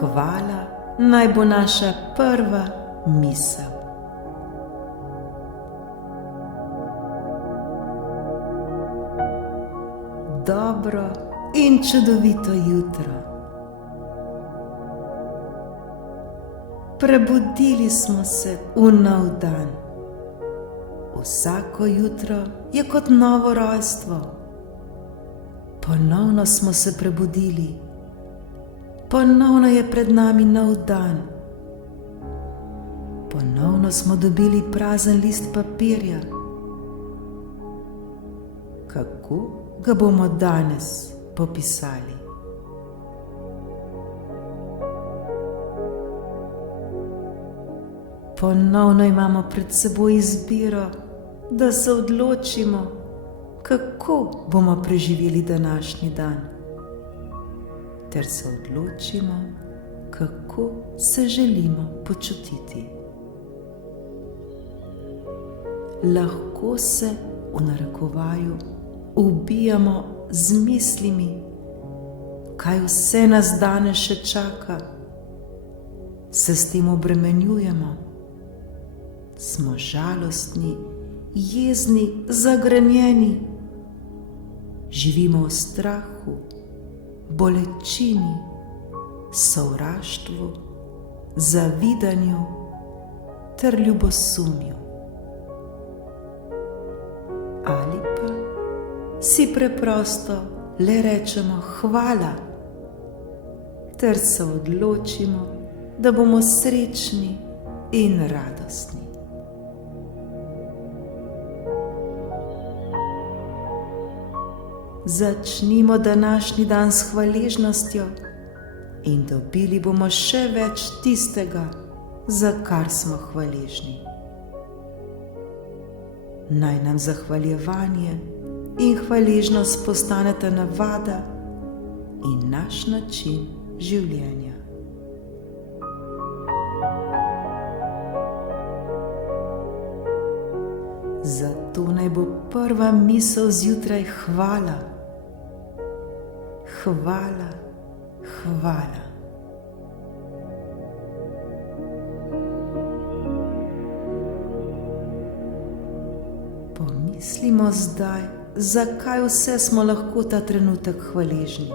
Hvala naj bo naša prva misel. Dobro in čudovito jutro. Prebudili smo se v nov dan. Vsako jutro je kot novo rojstvo. Ponovno smo se prebudili. Ponovno je pred nami nov dan. Ponovno smo dobili prazen list papirja. Kako ga bomo danes popisali? Ponovno imamo pred seboj izbiro, da se odločimo, kako bomo preživeli današnji dan, ter se odločimo, kako se želimo počutiti. Lahko se, v narekovaju, ubijamo z mislimi, kaj vse nas danes še čaka. Se s tem obremenjujemo. Smo žalostni, jezni, zagrenjeni. Živimo v strahu, bolečini, sovraštvu, zavidanju ter ljubosumju. Ali pa si preprosto le rečemo hvala, ter se odločimo, da bomo srečni in radostni. Začnimo današnji dan s hvaležnostjo in dobili bomo še več tistega, za kar smo hvaležni. Naj nam zahvaljevanje in hvaležnost postaneta navada in naš način življenja. Zato naj bo prva misel zjutraj hvala. Hvala, hvala. Pomislimo zdaj, zakaj vse smo lahko ta trenutek hvaležni.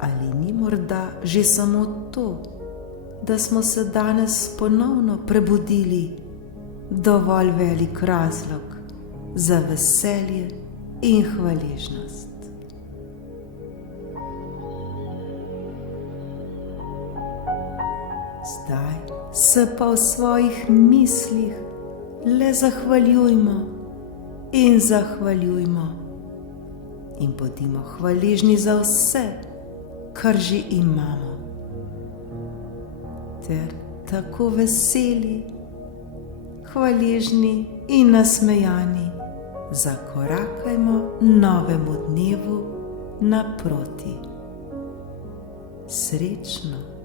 Ali ni morda že samo to, da smo se danes ponovno prebudili, dovolj velik razlog za veselje in hvaležnost? Zdaj se pa v svojih mislih le zahvaljujmo in zahvaljujmo in bodimo hvaležni za vse, kar že imamo, ter tako veseli, hvaležni in nasmejani zakorakajmo novemu dnevu naproti. Srečno!